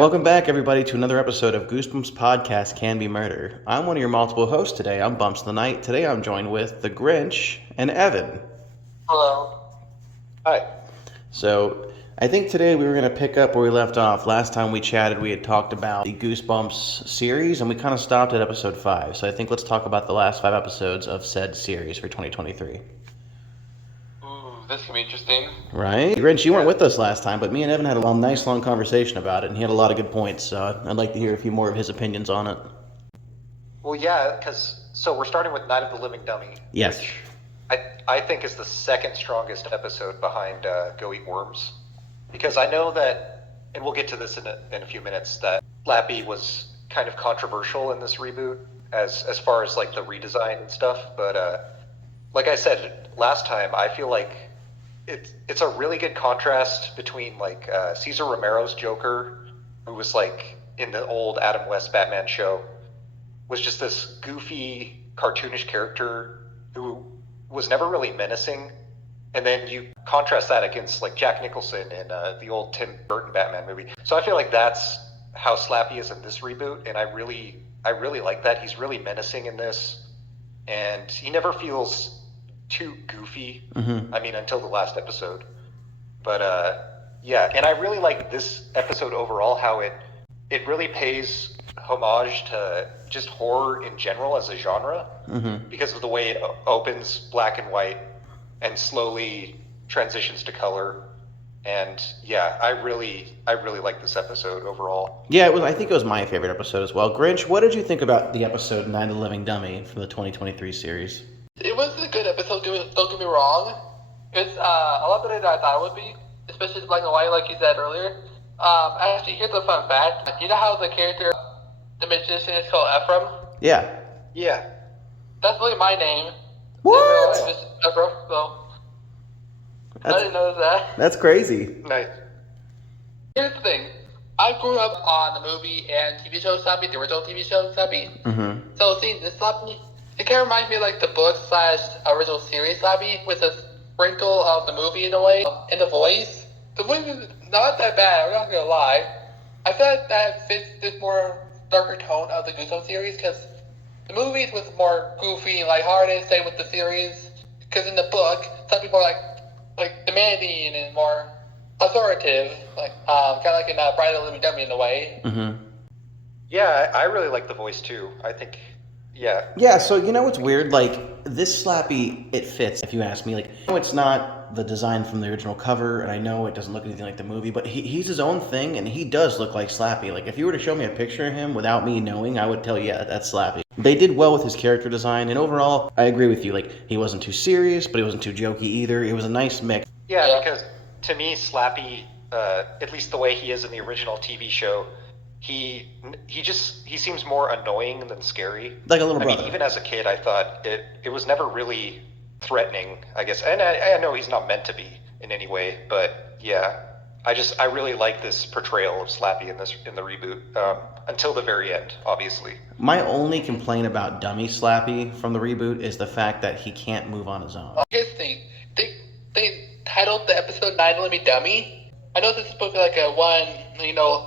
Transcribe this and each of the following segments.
Welcome back, everybody, to another episode of Goosebumps Podcast Can Be Murder. I'm one of your multiple hosts today. I'm Bumps the Night. Today I'm joined with the Grinch and Evan. Hello. Hi. So, I think today we were going to pick up where we left off. Last time we chatted, we had talked about the Goosebumps series, and we kind of stopped at episode 5. So I think let's talk about the last 5 episodes of said series for 2023. This can be interesting. Right? Grinch, you weren't with us last time, but me and Evan had a nice long conversation about it, and he had a lot of good points, so I'd like to hear a few more of his opinions on it. Well, yeah, so we're starting with Night of the Living Dummy. Yes. Which I think is the second strongest episode behind Go Eat Worms. Because I know that, and we'll get to this in a few minutes, that Slappy was kind of controversial in this reboot as far as like the redesign and stuff. But like I said last time, I feel like it's a really good contrast between like Cesar Romero's Joker, who was like in the old Adam West Batman show, was just this goofy, cartoonish character who was never really menacing. And then you contrast that against like Jack Nicholson in the old Tim Burton Batman movie. So I feel like that's how Slappy is in this reboot, and I really like that. He's really menacing in this, and he never feels too goofy. Mm-hmm. I mean, until the last episode. But yeah, and I really like this episode overall, how it really pays homage to just horror in general as a genre, because of the way it opens black and white and slowly transitions to color. And yeah, I really like this episode overall. Yeah, I think it was my favorite episode as well. Grinch, what did you think about the episode Night of the Living Dummy from the 2023 series? It was a good episode, don't get me wrong. It's a lot better than I thought it would be, especially black and white, like you said earlier. Actually, here's a fun fact. You know how the character, the magician, is called Ephraim? Yeah. Yeah. That's really my name. What? Ephraim, so I didn't know that. That's crazy. Nice. Here's the thing. I grew up on the movie and TV show Slappy, the original TV show Slappy. Mm-hmm. So seeing this Slappy, it kind of reminds me of like the book / original series Slappy, with a sprinkle of the movie in a way, and the voice. The voice is not that bad, I'm not gonna lie. I feel like that fits this more darker tone of the Goosebumps series, because the movies was more goofy and lighthearted, same with the series. Because in the book, some people are like demanding and more authoritative, like kind of like in Bride of the Living Dummy in a way. Mm-hmm. Yeah, I really like the voice too. I think, yeah. Yeah, so you know what's weird? Like, this Slappy, it fits, if you ask me. Like, I know it's not the design from the original cover, and I know it doesn't look anything like the movie, but he's his own thing, and he does look like Slappy. Like, if you were to show me a picture of him without me knowing, I would tell you, yeah, that's Slappy. They did well with his character design, and overall, I agree with you. Like, he wasn't too serious, but he wasn't too jokey either. It was a nice mix. Yeah, because to me, Slappy, at least the way he is in the original TV show, he seems more annoying than scary. Like a little brother. I mean, even as a kid, I thought it was never really threatening, I guess. And I know he's not meant to be in any way, but yeah, I really like this portrayal of Slappy in the reboot, until the very end, obviously. My only complaint about Dummy Slappy from the reboot is the fact that he can't move on his own. Here's the thing. They titled the episode Night of the Living Dummy. I know this is supposed to be like a one,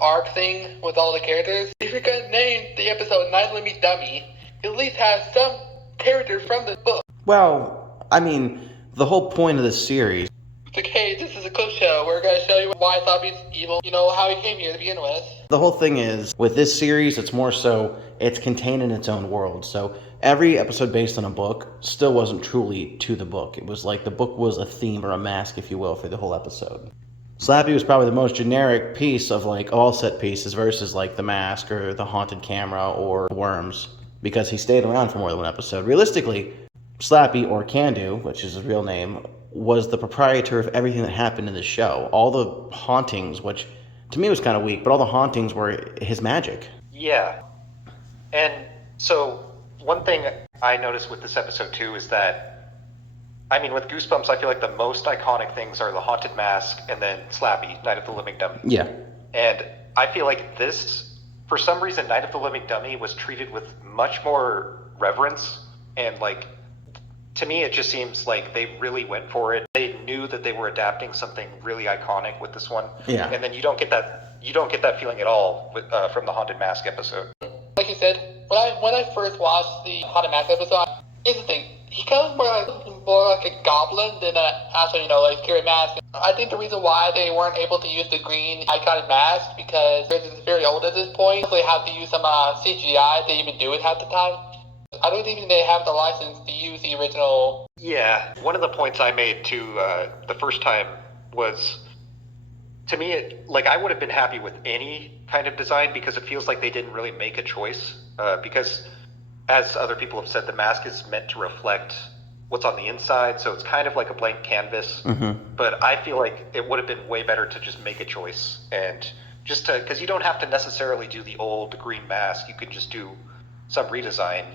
arc thing with all the characters. If you're gonna name the episode Night of the Living Dummy, at least have some characters from the book. Well, I mean, the whole point of this series... It's like, hey, this is a clip show. We're gonna show you why Slappy's evil, how he came here to begin with. The whole thing is, with this series, it's more so, it's contained in its own world. So every episode based on a book still wasn't truly to the book. It was like the book was a theme or a mask, if you will, for the whole episode. Slappy was probably the most generic piece of like all set pieces versus like the mask or the haunted camera or worms, because he stayed around for more than one episode. Realistically, Slappy, or Candu, which is his real name, was the proprietor of everything that happened in the show. All the hauntings, which to me was kind of weak, but all the hauntings were his magic. Yeah. And so one thing I noticed with this episode too is that, I mean, with Goosebumps, I feel like the most iconic things are the haunted mask and then Slappy, Night of the Living Dummy. Yeah. And I feel like this, for some reason, Night of the Living Dummy was treated with much more reverence. And like, to me, it just seems like they really went for it. They knew that they were adapting something really iconic with this one. Yeah. And then you don't get that you don't get that feeling at all from the Haunted Mask episode. Like you said, when I first watched the Haunted Mask episode, here's the thing. He kind of more like a goblin than actually, like scary mask. I think the reason why they weren't able to use the green iconic mask because it's very old at this point. They have to use some CGI to even do it half the time. I don't even think they have the license to use the original. Yeah, one of the points I made to the first time was, to me, I would have been happy with any kind of design because it feels like they didn't really make a choice. Because, as other people have said, the mask is meant to reflect what's on the inside, so it's kind of like a blank canvas. Mm-hmm. But I feel like it would have been way better to just make a choice and just because you don't have to necessarily do the old green mask. You could just do some redesign,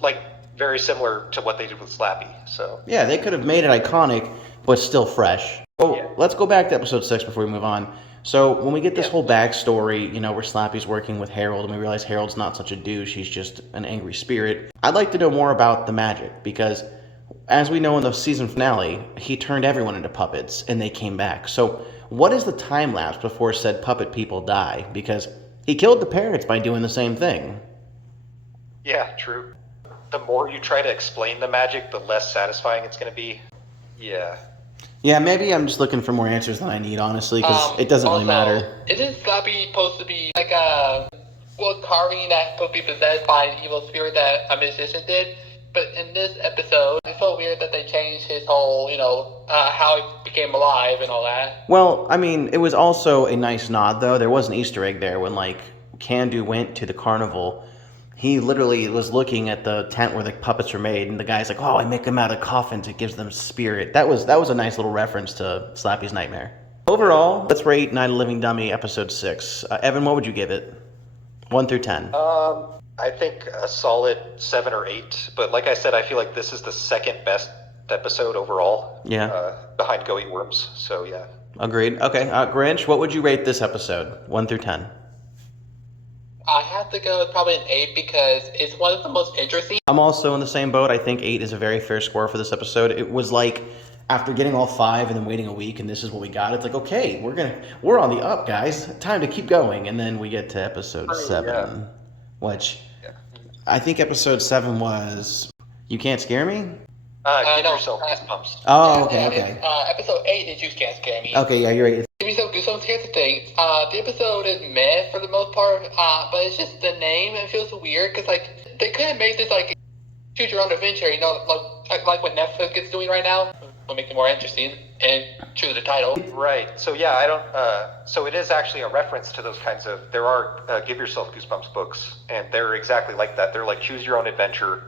like very similar to what they did with Slappy. So yeah, they could have made it iconic, but still fresh. Oh, yeah. Let's go back to episode 6 before we move on. So when we get this whole backstory, where Slappy's working with Harold, and we realize Harold's not such a douche, he's just an angry spirit. I'd like to know more about the magic, because as we know in the season finale, he turned everyone into puppets, and they came back. So what is the time lapse before said puppet people die? Because he killed the parents by doing the same thing. Yeah, true. The more you try to explain the magic, the less satisfying it's going to be. Yeah. Yeah, maybe I'm just looking for more answers than I need, honestly, because it doesn't really matter. Isn't Slappy supposed to be like a carving that's supposed to be possessed by an evil spirit that a musician did? But in this episode, it's so weird that they changed his whole, how he became alive and all that. Well, I mean, it was also a nice nod, though. There was an Easter egg there when, Candu went to the carnival. He literally was looking at the tent where the puppets were made, and the guy's like, "Oh, I make them out of coffins. It gives them spirit." That was a nice little reference to Slappy's Nightmare. Overall, let's rate Night of the Living Dummy episode 6. Evan, what would you give it? 1 through 10. I think a solid 7 or 8. But like I said, I feel like this is the second best episode overall. Yeah. Behind Go Eat Worms. So yeah. Agreed. Okay, Grinch, what would you rate this episode? 1 through 10. I have to go with probably an 8 because it's one of the most interesting. I'm also in the same boat. I think 8 is a very fair score for this episode. It was like, after getting all 5 and then waiting a week and this is what we got, it's like, okay, we're on the up, guys. Time to keep going. And then we get to episode 7, which I think episode 7 was You Can't Scare Me? Give yourself Goosebumps. Oh, okay. Episode 8 is You Can't Scare Me. Okay, yeah, you're right. Give yourself Goosebumps. Here's the thing. The episode is meh for the most part, but it's just the name. It feels weird because they could have made this choose your own adventure. Like what Netflix is doing right now. Will make it more interesting and true to the title. Right. So yeah, I don't. So it is actually a reference to those kinds of. There are Give Yourself Goosebumps books, and they're exactly like that. They're like choose your own adventure.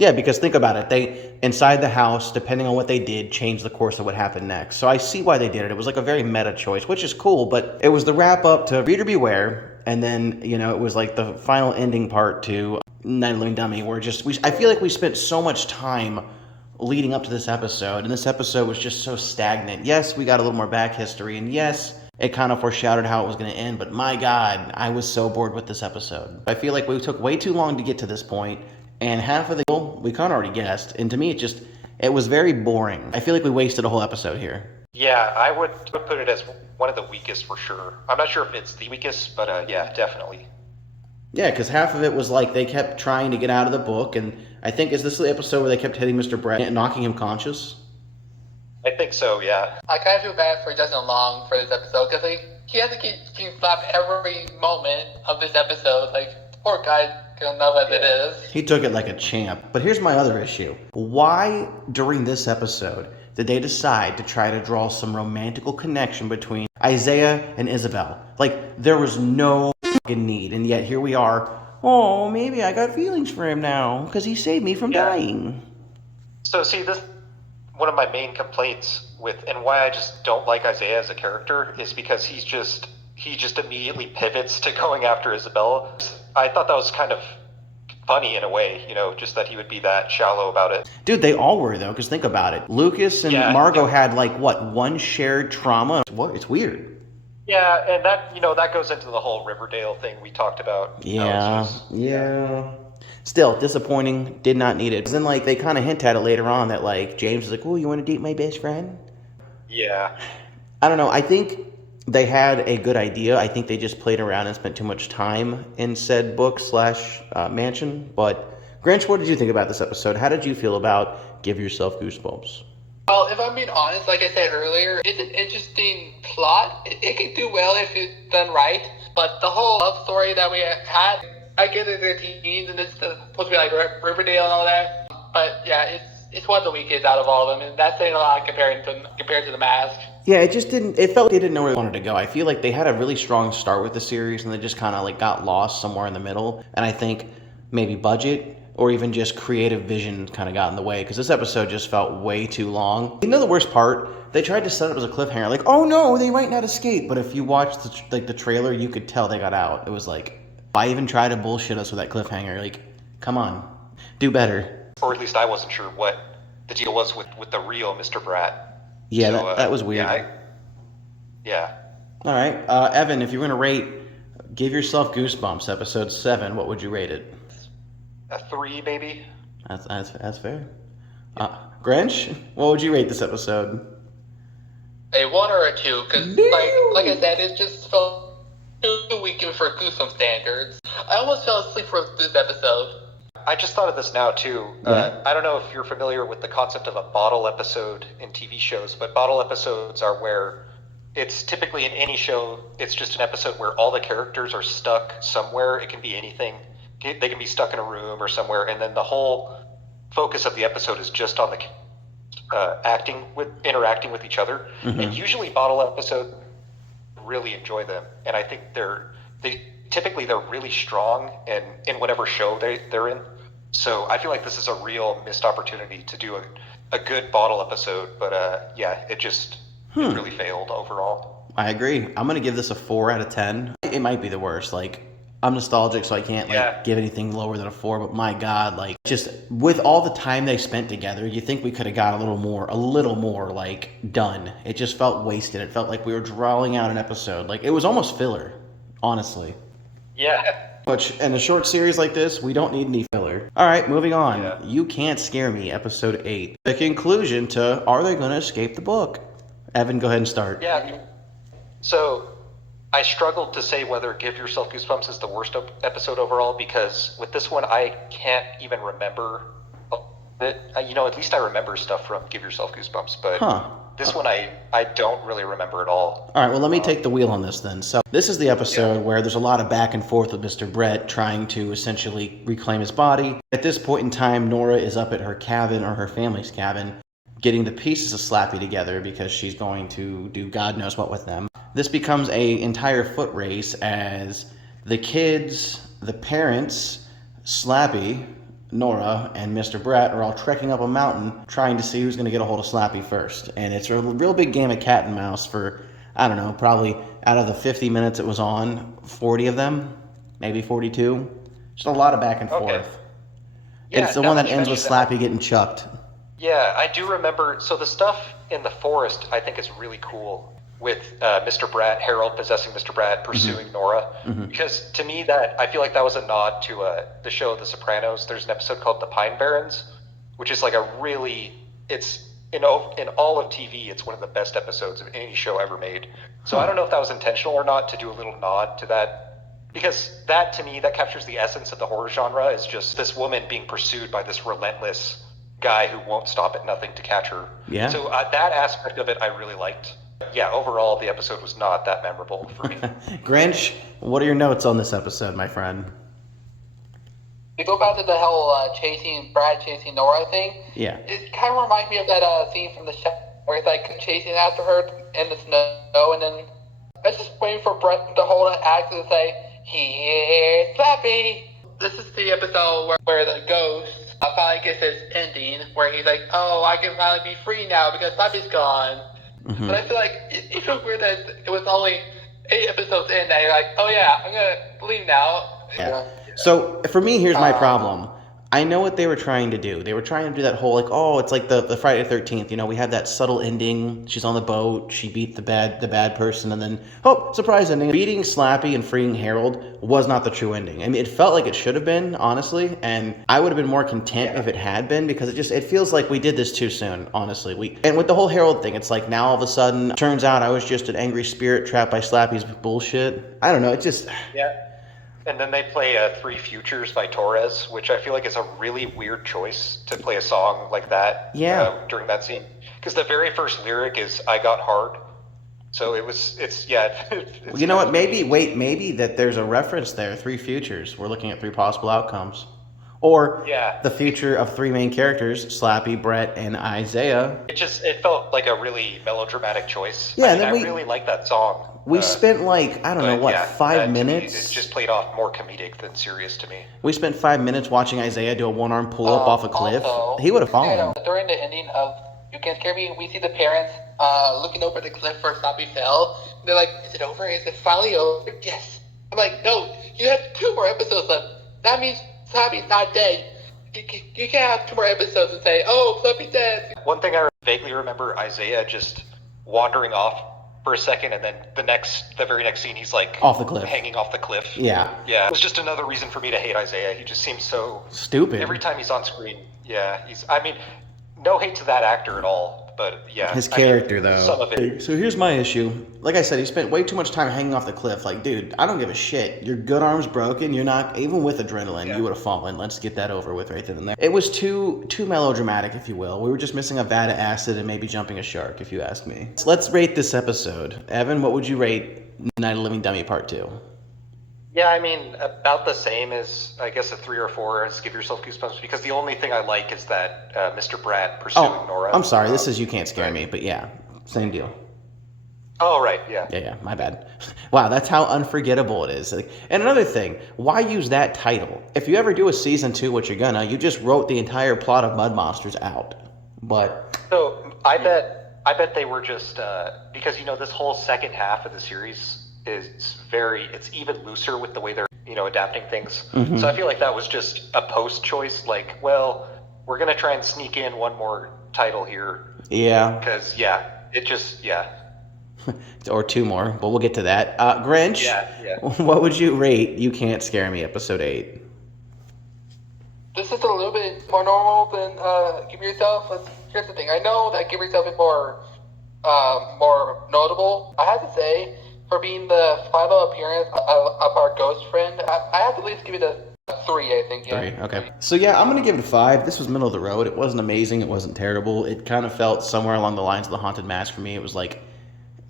Yeah, because think about it. They, inside the house, depending on what they did, changed the course of what happened next. So I see why they did it. It was like a very meta choice, which is cool, but it was the wrap up to Reader Beware, and then, it was like the final ending part to Night of the Living Dummy, where I feel like we spent so much time leading up to this episode, and this episode was just so stagnant. Yes, we got a little more back history, and yes, it kind of foreshadowed how it was going to end, but my God, I was so bored with this episode. I feel like we took way too long to get to this point, and half of we kind of already guessed, and to me, it was very boring. I feel like we wasted a whole episode here. Yeah, I would put it as one of the weakest for sure. I'm not sure if it's the weakest, but yeah, definitely. Yeah, because half of it was like they kept trying to get out of the book, and I think, is this the episode where they kept hitting Mr. Brett and knocking him conscious? I think so, yeah. I kind of feel bad for Justin Long for this episode, because he has to keep slapped every moment of this episode. Poor guy. Enough as it is. He took it like a champ. But here's my other issue. Why, during this episode, did they decide to try to draw some romantical connection between Isaiah and Isabel? There was no fucking need, and yet here we are. Oh, maybe I got feelings for him now, because he saved me from dying. So see, this one of my main complaints with, and why I just don't like Isaiah as a character, is because he just immediately pivots to going after Isabel. I thought that was kind of funny in a way, just that he would be that shallow about it. Dude, they all were, though, because think about it. Lucas and Margot had, one shared trauma? It's weird. Yeah, and that, that goes into the whole Riverdale thing we talked about. Yeah. Still, disappointing. Did not need it. Because then, they kind of hint at it later on that, James is like, oh, you want to date my best friend? Yeah. I don't know. I think they had a good idea. I think they just played around and spent too much time in said book slash mansion. But Grinch, what did you think about this episode? How did you feel about Give Yourself Goosebumps? Well, if I'm being honest, like I said earlier, it's an interesting plot. It can do well if it's done right, but the whole love story that we had, I get that they're teens and it's supposed to be like Riverdale and all that, but yeah, it's one of the weakest out of all of them, and that's saying a lot compared to the Mask. Yeah, it just didn't. It felt like they didn't know where they wanted to go. I feel like they had a really strong start with the series, and they just kind of like got lost somewhere in the middle. And I think maybe budget or even just creative vision kind of got in the way because this episode just felt way too long. You know the worst part? They tried to set it up as a cliffhanger, like, oh no, they might not escape. But if you watch the trailer, you could tell they got out. It was like, why even try to bullshit us with that cliffhanger? Like, come on, do better. Or at least I wasn't sure what the deal was with the real Mr. Brat. Yeah, so, that was weird. Yeah. All right, Evan, if you were gonna rate Give Yourself Goosebumps episode 7, what would you rate it? A 3, maybe. That's fair. Grinch, what would you rate this episode? A 1 or a 2, because like I said, it just felt too weak for Goosebumps standards. I almost fell asleep for this episode. I just thought of this now too. Yeah. I don't know if you're familiar with the concept of a bottle episode in TV shows, but bottle episodes are where it's typically in any show, it's just an episode where all the characters are stuck somewhere. It can be anything. They can be stuck in a room or somewhere, and then the whole focus of the episode is just on the interacting with each other. Mm-hmm. And usually bottle episodes really enjoy them, and I think they're really strong in whatever show they're in. So I feel like this is a real missed opportunity to do a good bottle episode, but it just it really failed overall. I agree. I'm gonna give this a 4 out of 10. It might be the worst. Like, I'm nostalgic, so I can't give anything lower than a 4. But my God, like, just with all the time they spent together, you think we could have got a little more like done. It just felt wasted. It felt like we were drawing out an episode. Like, it was almost filler, honestly. Yeah. Which, in a short series like this, we don't need any filler. All right, moving on. Yeah. You Can't Scare Me, episode 8. The conclusion to Are They Gonna Escape the Book? Evan, go ahead and start. Yeah. So I struggled to say whether Give Yourself Goosebumps is the worst episode overall, because with this one I can't even remember it. At least I remember stuff from Give Yourself Goosebumps, but this one I don't really remember at all. All right, well, let me take the wheel on this then. So this is the episode where there's a lot of back and forth with Mr. Brett trying to essentially reclaim his body. At this point in time, Nora is up at her cabin, or her family's cabin, getting the pieces of Slappy together because she's going to do God knows what with them. This becomes a entire foot race as the kids, the parents, Slappy, Nora, and Mr. Brett are all trekking up a mountain trying to see who's going to get a hold of Slappy first. And it's a real big game of cat and mouse for, I don't know, probably out of the 50 minutes it was on, 40 of them, maybe 42. Just a lot of back and forth. Yeah, it's the one that ends with Slappy getting chucked. Yeah, I do remember. So the stuff in the forest I think is really cool with Mr. Brat, Harold possessing Mr. Brat, pursuing Nora. Mm-hmm. Because to me, I feel like that was a nod to the show The Sopranos. There's an episode called The Pine Barrens, which is like it's in all of TV, it's one of the best episodes of any show ever made. So I don't know if that was intentional or not to do a little nod to that, because that to me, that captures the essence of the horror genre, is just this woman being pursued by this relentless guy who won't stop at nothing to catch her. Yeah. So that aspect of it I really liked. Yeah, overall, the episode was not that memorable for me. Grinch, what are your notes on this episode, my friend? To go back to the whole Brad chasing Nora thing, yeah, it kind of reminds me of that scene from the show where he's like chasing after her in the snow, and then I was just waiting for Brett to hold an axe and say, "Here's Slappy." This is the episode where the ghost finally gets his ending, where he's like, "Oh, I can finally be free now because Slappy's gone." Mm-hmm. But I feel like it feels weird that it was only 8 episodes in that you're like, "Oh yeah, I'm gonna leave now." Yeah. So for me, here's my problem. I know what they were trying to do. They were trying to do that whole, like, oh, it's like the Friday the 13th. You know, we have that subtle ending. She's on the boat. She beat the bad person. And then, oh, surprise ending. Beating Slappy and freeing Harold was not the true ending. I mean, it felt like it should have been, honestly. And I would have been more content if it had been, because it feels like we did this too soon, honestly. And with the whole Harold thing, it's like now all of a sudden, turns out I was just an angry spirit trapped by Slappy's bullshit. I don't know. It just... Yeah. And then they play Three Futures by Torres, which I feel like is a really weird choice to play a song like that during that scene. Because the very first lyric is, I got hard. So it's you know what? Maybe that there's a reference there. Three futures. We're looking at three possible outcomes. Or the future of three main characters, Slappy, Brett, and Isaiah. It felt like a really melodramatic choice. Yeah, I really like that song. We spent 5 minutes. It just played off more comedic than serious to me. We spent 5 minutes watching Isaiah do a one-arm pull-up off a cliff. Also, he would have fallen. During the ending of You Can't Scare Me, we see the parents looking over the cliff where Slappy fell. They're like, is it over? Is it finally over? Yes. I'm like, no, you have 2 more episodes left. That means Slappy's not dead. You can't have 2 more episodes and say, oh, Slappy's dead. One thing I vaguely remember, Isaiah just wandering off for a second, and then the very next scene, he's like off the cliff, hanging off the cliff. Yeah. It was just another reason for me to hate Isaiah. He just seems so stupid every time he's on screen. Yeah, no hate to that actor at all, but yeah, his character though. Some of it. So here's my issue. Like I said, he spent way too much time hanging off the cliff. Like, dude, I don't give a shit. Your good arm's broken. You're not, even with adrenaline, you would have fallen. Let's get that over with right then and there. It was too melodramatic, if you will. We were just missing a vat of acid and maybe jumping a shark, if you ask me. So let's rate this episode. Evan, what would you rate Night of the Living Dummy Part 2? Yeah, I mean, about the same as, I guess, a 3 or 4 as Give Yourself Goosebumps, because the only thing I like is that Mr. Brat pursuing Nora. I'm sorry, this is You Can't Scare Me, but yeah, same deal. Oh, right, yeah. Yeah, my bad. Wow, that's how unforgettable it is. And another thing, why use that title? If you ever do a season 2, which you're gonna, you just wrote the entire plot of Mud Monsters out. But... So, I bet they were just, because, this whole second half of the series it's even looser with the way they're, adapting things. Mm-hmm. So I feel like that was just a post choice, like, well, we're going to try and sneak in one more title here. Yeah. Because, or 2 more, but we'll get to that. Grinch, what would you rate You Can't Scare Me, Episode 8? This is a little bit more normal than Give Yourself. Here's the thing. I know that Give Yourself is more notable. I have to say, for being the final appearance of our ghost friend, I have to at least give it a 3, I think. Yeah. 3, okay. So yeah, I'm going to give it a 5. This was middle of the road. It wasn't amazing. It wasn't terrible. It kind of felt somewhere along the lines of the Haunted Mask for me. It was like,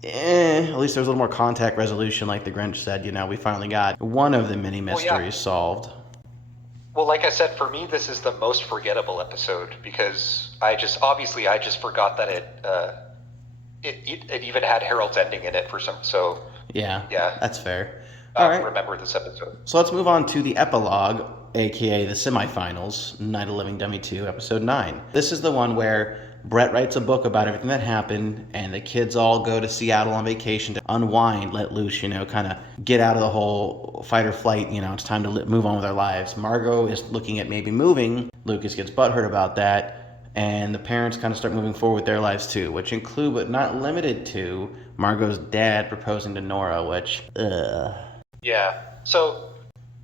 at least there was a little more contact resolution, like the Grinch said. We finally got one of the many mysteries solved. Well, like I said, for me, this is the most forgettable episode, because I just forgot that it even had Harold's ending in it Yeah, that's fair. All right. Remember this episode. So let's move on to the epilogue, aka the semifinals, Night of the Living Dummy 2, Episode 9. This is the one where Brett writes a book about everything that happened, and the kids all go to Seattle on vacation to unwind, let loose, kind of get out of the whole fight or flight. It's time to move on with our lives. Margot is looking at maybe moving. Lucas gets butthurt about that. And the parents kind of start moving forward with their lives too, which include, but not limited to, Margot's dad proposing to Nora, which, Yeah. So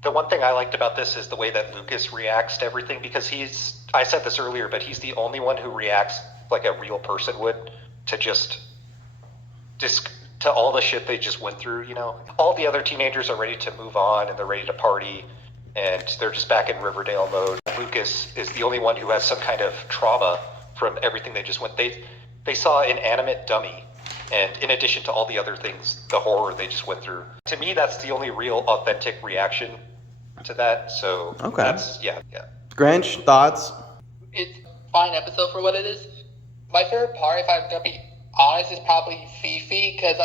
the one thing I liked about this is the way that Lucas reacts to everything, because I said this earlier, but he's the only one who reacts like a real person would to to all the shit they just went through, All the other teenagers are ready to move on, and they're ready to party, and they're just back in Riverdale mode. Lucas is the only one who has some kind of trauma from everything they just went. They saw an animate dummy, and in addition to all the other things, the horror they just went through. To me, that's the only real authentic reaction to that. So that's Grinch, thoughts? It's a fine episode for what it is. My favorite part, if I'm gonna be honest, is probably Fifi, because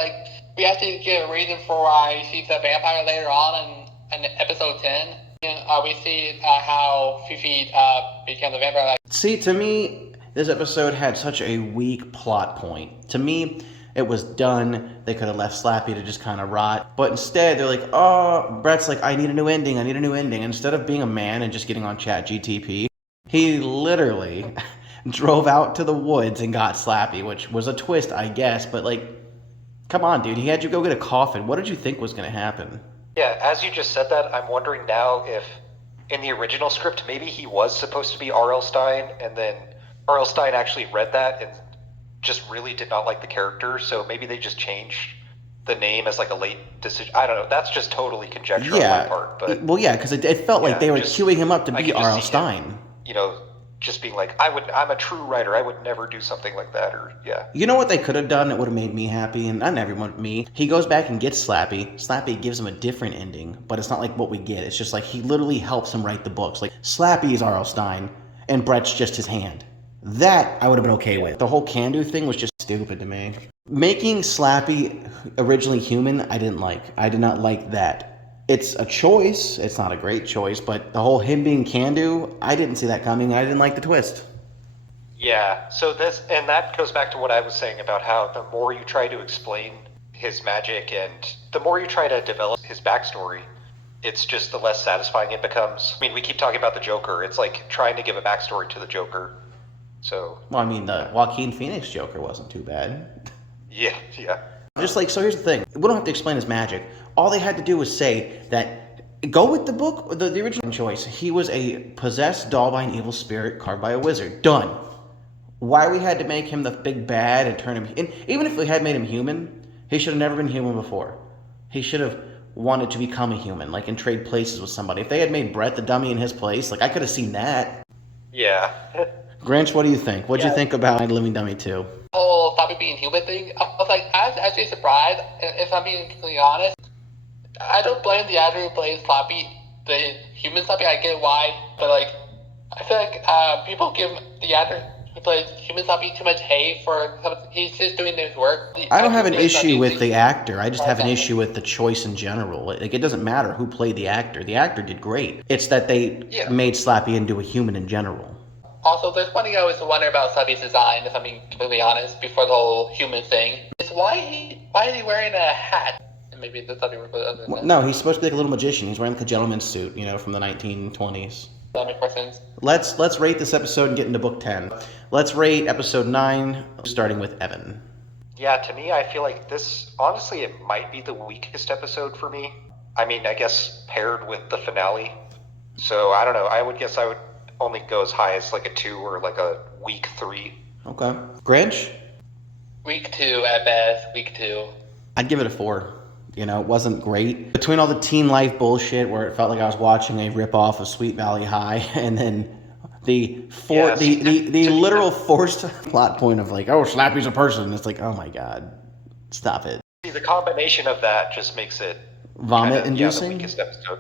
we actually get a reason for why she's a vampire later on in episode 10. We see how Fifi becomes a vampire. See, to me, this episode had such a weak plot point. To me, It was done. They could have left Slappy to just kind of rot. But instead, they're like, oh, Brett's like, I need a new ending. I need a new ending. Instead of being a man and just getting on Chat GTP, he literally drove out to the woods and got Slappy, which was a twist, I guess. But, like, come on, dude. He had you go get a coffin. What did you think was going to happen? Yeah, as you just said that, I'm wondering now if in the original script maybe he was supposed to be R.L. Stine, and then R.L. Stine actually read that and just really did not like the character, so maybe they just changed the name as like a late decision. I don't know. That's just totally conjecture on my part. But well, yeah, because it felt like they were queuing him up to I be could just R.L. see Stine. him, you know, just being like, I'm a true writer. I would never do something like that, or yeah. You know what they could have done that would have made me happy, and not everyone, me. He goes back and gets Slappy. Slappy gives him a different ending, but it's not like what we get. It's just like he literally helps him write the books. Like Slappy is R.L. Stine, and Brett's just his hand. That I would have been okay with. The whole can-do thing was just stupid to me. Making Slappy originally human, I didn't like. I did not like that. It's a choice. It's not a great choice, but the whole him being can-do, I didn't see that coming. I didn't like the twist. Yeah, so that goes back to what I was saying about how the more you try to explain his magic and the more you try to develop his backstory, it's just the less satisfying it becomes. I mean, we keep talking about the Joker. It's like trying to give a backstory to the Joker. So. Well, I mean, the Joaquin Phoenix Joker wasn't too bad. Yeah. Just like, so here's the thing. We don't have to explain his magic. All they had to do was say that, go with the book, the original choice. He was a possessed doll by an evil spirit carved by a wizard. Done. Why we had to make him the big bad and turn him... And even if we had made him human, he should have never been human before. He should have wanted to become a human, like, and trade places with somebody. If they had made Brett the dummy in his place, like, I could have seen that. Yeah. Grinch, what do you think? What'd you think about Living Dummy 2? Whole Slappy being human thing, I was like, I was actually surprised, if I'm being completely honest. I don't blame the actor who plays Slappy, the human Slappy. I get why, but like, I feel like people give the actor who plays human Slappy too much hate for he's just doing his work. I don't have an issue with the actor. I just have an issue with the choice in general. Like, it doesn't matter who played the actor. The actor did great. It's that they made Slappy into a human in general. Also, there's one thing I always wonder about Slappy's design, if I'm being completely honest, before the whole human thing, is why is he wearing a hat? Maybe that's not even other than that. No, he's supposed to be like a little magician. He's wearing like a gentleman's suit, you know, from the 1920s. That makes more sense. Let's rate this episode and get into book 10. Let's rate episode 9, starting with Evan. Yeah, to me, I feel like this, honestly, it might be the weakest episode for me. I mean, I guess paired with the finale. So, I don't know. I would guess I would only go as high as like a 2 or like a weak 3. Okay. Grinch? Week 2 at best, week 2. I'd give it a 4. You know, it wasn't great. Between all the teen life bullshit where it felt like I was watching a ripoff of Sweet Valley High, and then the literal forced plot point of like, oh, Slappy's a person. It's like, oh my god, stop it. The combination of that just makes it vomit-inducing. the weakest episode.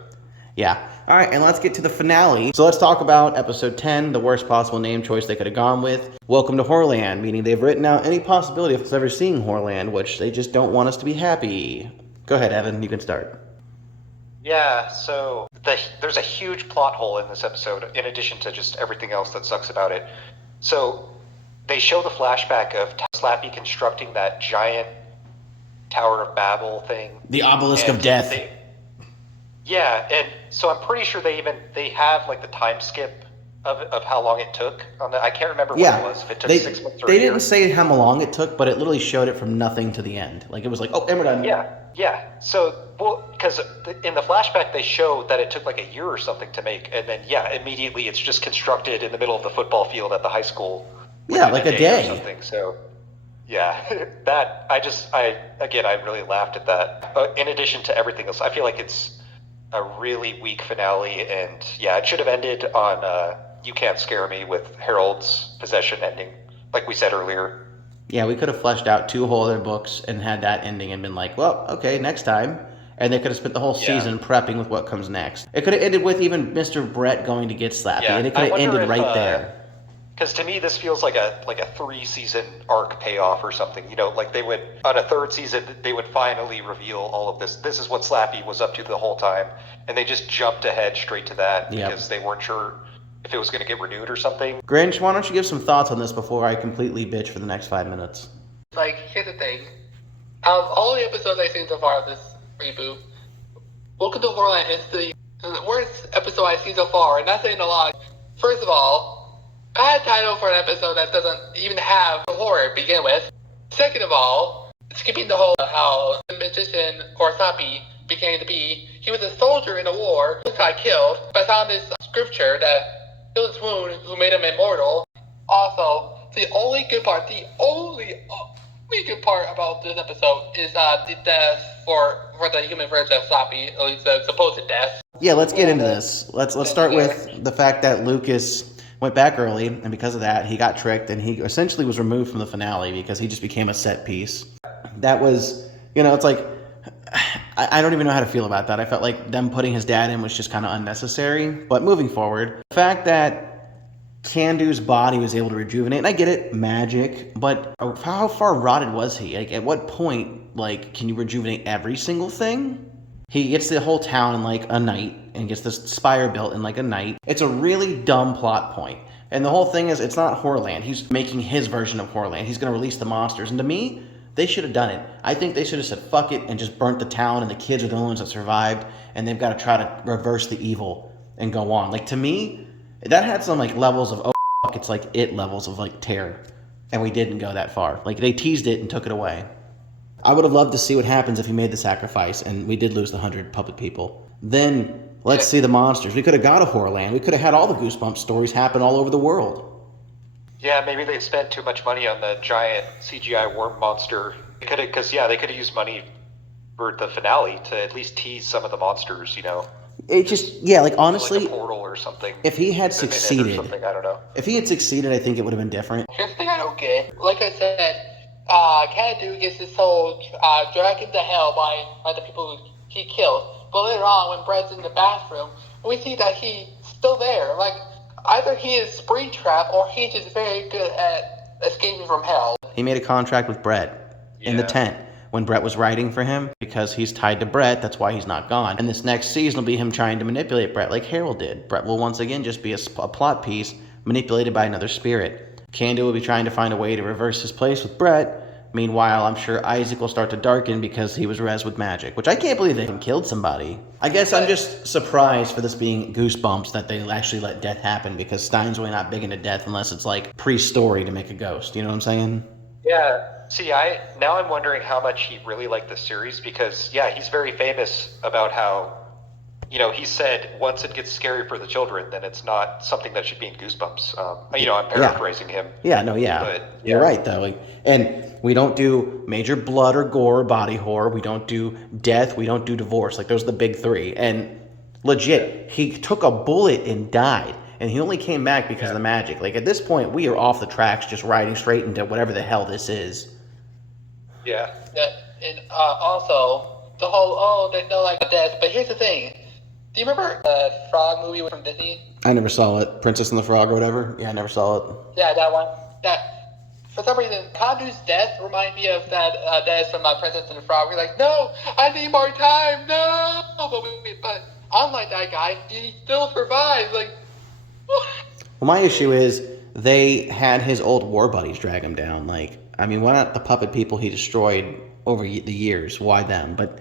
Yeah. All right, and let's get to the finale. So let's talk about episode 10, the worst possible name choice they could have gone with. Welcome to Horrorland, meaning they've written out any possibility of us ever seeing Horrorland, which they just don't want us to be happy. Go ahead, Evan. You can start. Yeah, so there's a huge plot hole in this episode, in addition to just everything else that sucks about it. So they show the flashback of Slappy constructing that giant Tower of Babel thing. The obelisk of death. And so I'm pretty sure they have like the time skip of how long it took. I can't remember what it was. If it took 6 months or a year. They didn't say how long it took, but it literally showed it from nothing to the end. Like, it was like, oh, and we're done. Yeah. So, because in the flashback they show that it took like a year or something to make, and then immediately it's just constructed in the middle of the football field at the high school. Yeah, like a day. Or something. So, that I really laughed at that. In addition to everything else, I feel like it's a really weak finale, and it should have ended on You Can't Scare Me with Harold's possession ending, like we said earlier. Yeah, we could have fleshed out 2 whole other books and had that ending and been like, well, okay, next time. And they could have spent the whole season prepping with what comes next. It could have ended with even Mr. Brett going to get Slappy, and it could have ended right there. Because to me, this feels like a 3-season arc payoff or something. You know, like they would, on a 3rd season, they would finally reveal all of this. This is what Slappy was up to the whole time. And they just jumped ahead straight to that because they weren't sure if it was going to get renewed or something. Grinch, why don't you give some thoughts on this before I completely bitch for the next 5 minutes? Like, here's the thing. Out of all the episodes I've seen so far of this reboot, Welcome to Horrorland is the worst episode I've seen so far, and that's saying a lot. First of all, bad title for an episode that doesn't even have horror to begin with. Second of all, skipping the whole how the magician Sapi became to be, he was a soldier in a war, who got killed, but found this scripture that healed his wound, who made him immortal. Also, the only good part about this episode is the death for the human version of Sapi, at least the supposed death. Yeah, let's get into this. Let's start with the fact that Lucas went back early, and because of that, he got tricked, and he essentially was removed from the finale because he just became a set piece. That was, it's like, I don't even know how to feel about that. I felt like them putting his dad in was just kind of unnecessary. But moving forward, the fact that Kandu's body was able to rejuvenate, and I get it, magic, but how far rotted was he? Like, at what point, can you rejuvenate every single thing? He gets the whole town in a night and gets this spire built in a night. It's a really dumb plot point. And the whole thing is, it's not Horrorland. He's making his version of Horrorland. He's going to release the monsters. And to me, they should have done it. I think they should have said, fuck it, and just burnt the town, and the kids are the only ones that survived, and they've got to try to reverse the evil and go on. To me, that had some, levels of, oh, fuck, it's it levels of, terror. And we didn't go that far. They teased it and took it away. I would have loved to see what happens if he made the sacrifice, and we did lose the 100 puppet people. Then, let's see the monsters. We could have got a Horrorland. We could have had all the Goosebumps stories happen all over the world. Yeah, maybe they spent too much money on the giant CGI worm monster. They could have used money for the finale to at least tease some of the monsters, It just, honestly, like a portal or something. If he had succeeded, or something, I don't know. If he had succeeded, I think it would have been different. Here's the thing I don't get. Like I said, Kandu gets his soul dragged into hell by the people who he killed. But later on, when Brett's in the bathroom, we see that he's still there. Either he is springtrap or he's just very good at escaping from hell. He made a contract with Brett in the tent when Brett was writing for him because he's tied to Brett. That's why he's not gone. And this next season will be him trying to manipulate Brett like Harold did. Brett will once again just be a plot piece manipulated by another spirit. Kandu will be trying to find a way to reverse his place with Brett. Meanwhile, I'm sure Isaac will start to darken because he was res with magic, which I can't believe they even killed somebody. I guess I'm just surprised for this being Goosebumps that they actually let death happen because Stein's really not big into death unless it's pre-story to make a ghost. You know what I'm saying? Yeah. See, now I'm wondering how much he really liked the series because, he's very famous about how, he said once it gets scary for the children, then it's not something that should be in Goosebumps. I'm paraphrasing him. Yeah, no, yeah. But, You're right, though. And we don't do major blood or gore or body horror. We don't do death. We don't do divorce. Those are the big three. And legit, he took a bullet and died. And he only came back because of the magic. At this point, we are off the tracks just riding straight into whatever the hell this is. Yeah. And also, the whole, they know death. But here's the thing. Do you remember the Frog movie from Disney? I never saw it. Princess and the Frog or whatever? Yeah, I never saw it. Yeah, that one. For some reason, Kandu's death reminds me of that death from Princess and the Frog. We're like, no, I need more time, no! But unlike that guy, he still survives. Well, my issue is they had his old war buddies drag him down. Why not the puppet people he destroyed over the years? Why them? But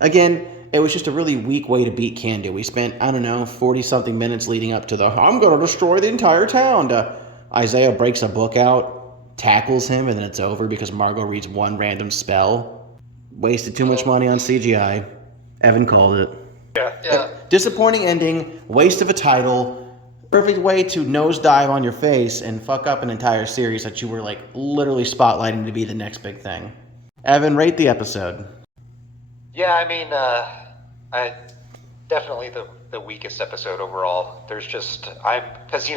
again, it was just a really weak way to beat Kandu. We spent, 40-something minutes leading up to I'm going to destroy the entire town. Isaiah breaks a book out, tackles him, and then it's over because Margot reads one random spell. Wasted too much money on CGI. Evan called it. Yeah. Disappointing ending, waste of a title, perfect way to nosedive on your face and fuck up an entire series that you were literally spotlighting to be the next big thing. Evan, rate the episode. Yeah, I definitely the weakest episode overall. There's just because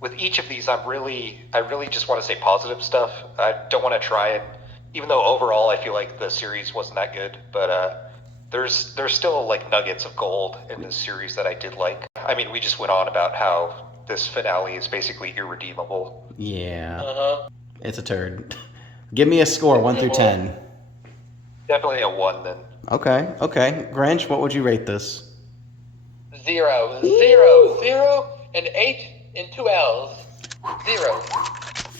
with each of these I really just want to say positive stuff. I don't want to try and even though overall I feel like the series wasn't that good, but there's still nuggets of gold in this series that I did like. We just went on about how this finale is basically irredeemable. Yeah. It's a turd. Give me a score 1 through 10. Definitely a 1 then. Okay. Grinch, what would you rate this? 0, 0, 0, and 8 and 2 L's. 0.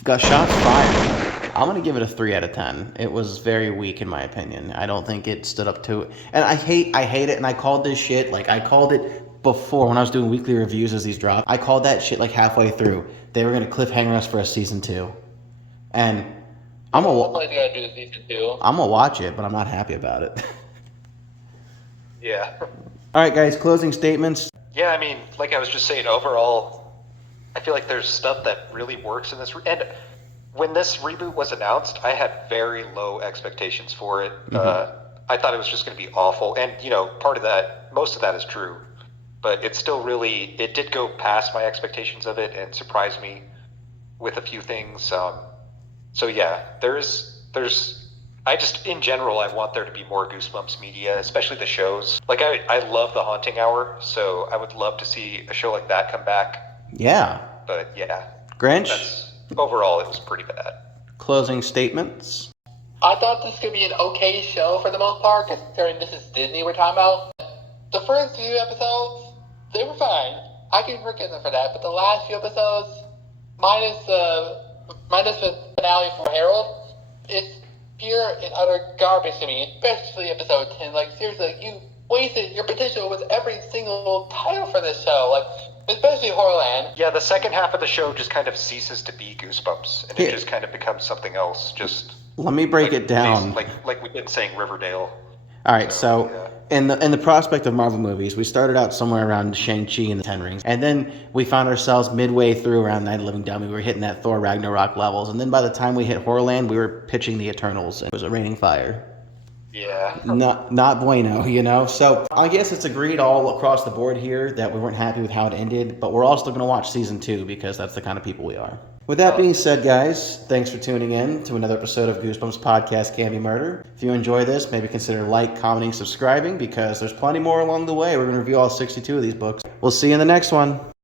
Got shots fired. I'm gonna give it a 3 out of 10. It was very weak in my opinion. I don't think it stood up to it, and I hate it. And I called this shit like I called it before when I was doing weekly reviews as these dropped. I called that shit like halfway through. They were gonna cliffhanger us for a season 2, and I'm What do you gotta do to season 2? I'm gonna watch it, but I'm not happy about it. Yeah. All right, guys, closing statements. Yeah, I mean, like I was just saying, overall, I feel like there's stuff that really works in this. And when this reboot was announced, I had very low expectations for it. I thought it was just going to be awful. And, part of that, most of that is true. But it still really, it did go past my expectations of it and surprised me with a few things. So yeah, I just, in general, I want there to be more Goosebumps media, especially the shows. Like, I love The Haunting Hour, so I would love to see a show like that come back. Yeah. But yeah. Grinch? Overall, it was pretty bad. Closing statements. I thought this could be an okay show for the most part, considering this is Disney we're talking about. The first few episodes, they were fine. I can forgive them for that, but the last few episodes, minus the finale for Harold, it's pure and utter garbage to me, especially episode 10. Like, seriously, you wasted your potential with every single title for this show, like, especially Horrorland. Yeah, the second half of the show just kind of ceases to be Goosebumps, and it just kind of becomes something else. Just let me break it down. Like we've been saying, Riverdale. All right, so in the prospect of Marvel movies, we started out somewhere around Shang-Chi and the Ten Rings, and then we found ourselves midway through around Night of the Living Dummy. We were hitting that Thor Ragnarok levels, and then by the time we hit Horrorland, we were pitching the Eternals, and it was a raining fire. Yeah. Not bueno, So I guess it's agreed all across the board here that we weren't happy with how it ended, but we're all still going to watch season 2 because that's the kind of people we are. With that being said, guys, thanks for tuning in to another episode of Goosebumps Podcast Can Be Murder. If you enjoy this, maybe consider commenting, subscribing, because there's plenty more along the way. We're going to review all 62 of these books. We'll see you in the next one.